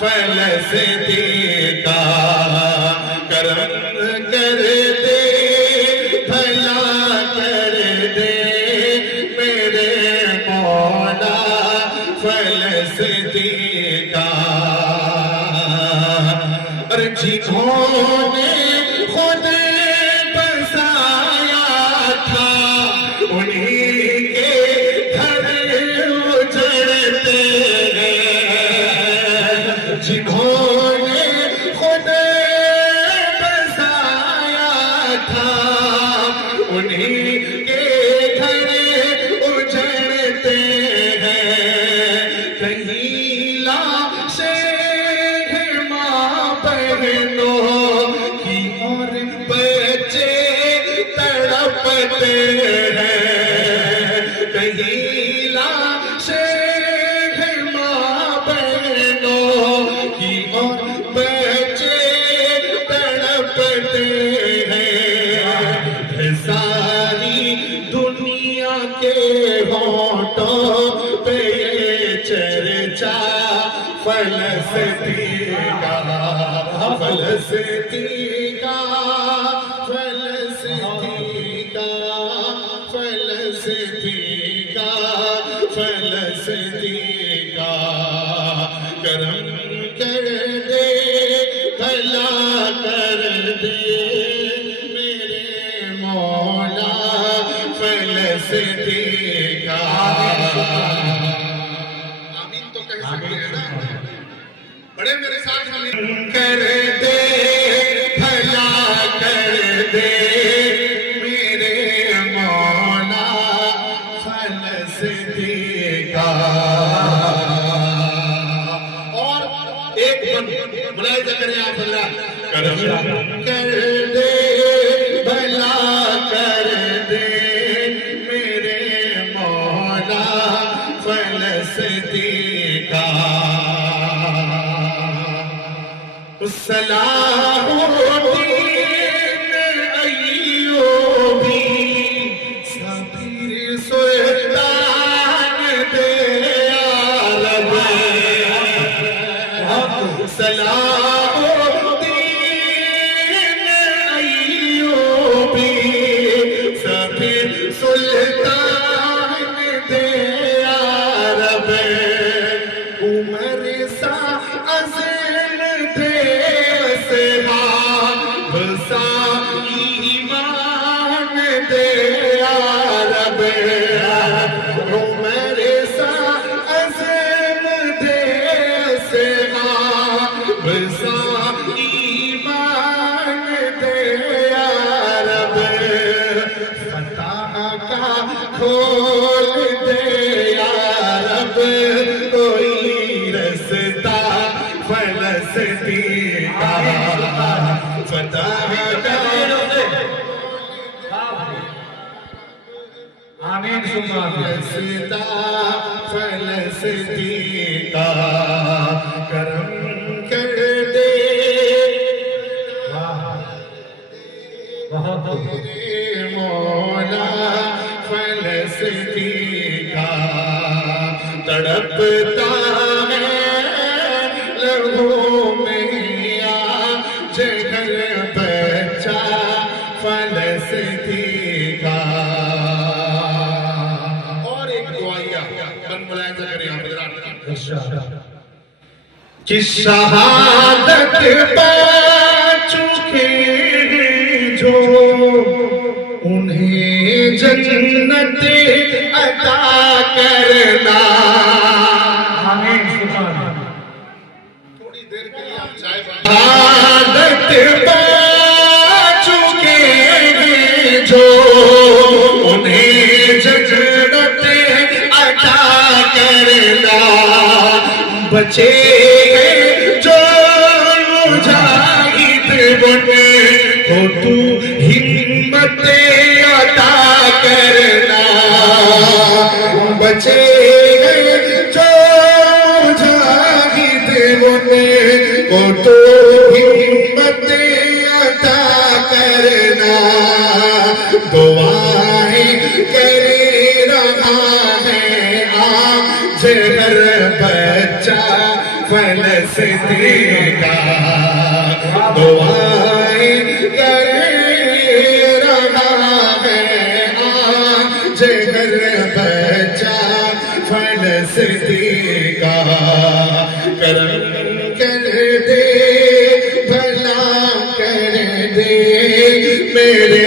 فلسطین کا کرم کر دے بھلا کر دے میرے مولا فلسطین کا اور جنہوں نے خود بسایا تھا انہی کے گھر اجڑتے ہیں جنہوں نے خود بسایا تھا انہی کے گھر اجڑتے ہیں کہیں لاشیں ماں بہنوں کی اور بچے تڑپتے ہیں کہیں لاشیں ماں بہنوں کی اور بچے تڑپتے ہیں ساری دنیا کے ہونٹوں پہ یہ چرچا فلسطین کا فلسطین کا فلسطین کا فلسطین کا فلسطین کا کرم کر دے بھلا کر دے میرے مولا فلسطین کا آمین تو کہہ سکتے ہیں نا بڑے میرے ساتھ کر دے بھلا کر دے میرے مولا فلسطین کا اور ایک ملاحظہ کریں آپ اللہ کرم کر دے بھلا کر دے میرے مولا فلسطین کا صلاح الدین ایوبی صبر سلطان دے عرب صلاح الدین ایوبی صبر سلطان دے عرب عمر سا ازل دے اسحاب سا ایمان دے عرب عمر سا ازل دے اسحاب سا ایمان دے عرب فتح کا کھول دے عرب کوئی رستہ فلسطین کا فتح کا آمین رستہ فلسطین کا کرم کر دے میرے مولا فلسطین کا تڑپتا ہے لہو میں جگر بچہ فلسطین کا اور ایک دعائیہ بن ملاحظہ کریں آپ حضرات کہ شہادت پا چکے ہیں جو انہیں جنت عطا کرنا تھوڑی دیر کے لیے آپ چائے شہادت پا چکے ہیں جو انہیں جنت عطا کرنا بچے جو مجاہد بنے ہو تو ہمت عطا کرنا بچے جو مجاہد بنے ہو تو ہمت عطا کرنا دعائیں کر رہا ہے آج گھر پر فلسطین کا دعائیں کر رہا ہے آج ہر بچہ فلسطین کا کرم کر دے بھلا کر دے میرے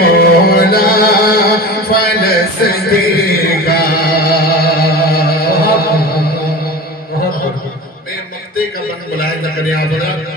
مولا فلسطین کا میں مقتے کا بن بلائے زکریا بڑا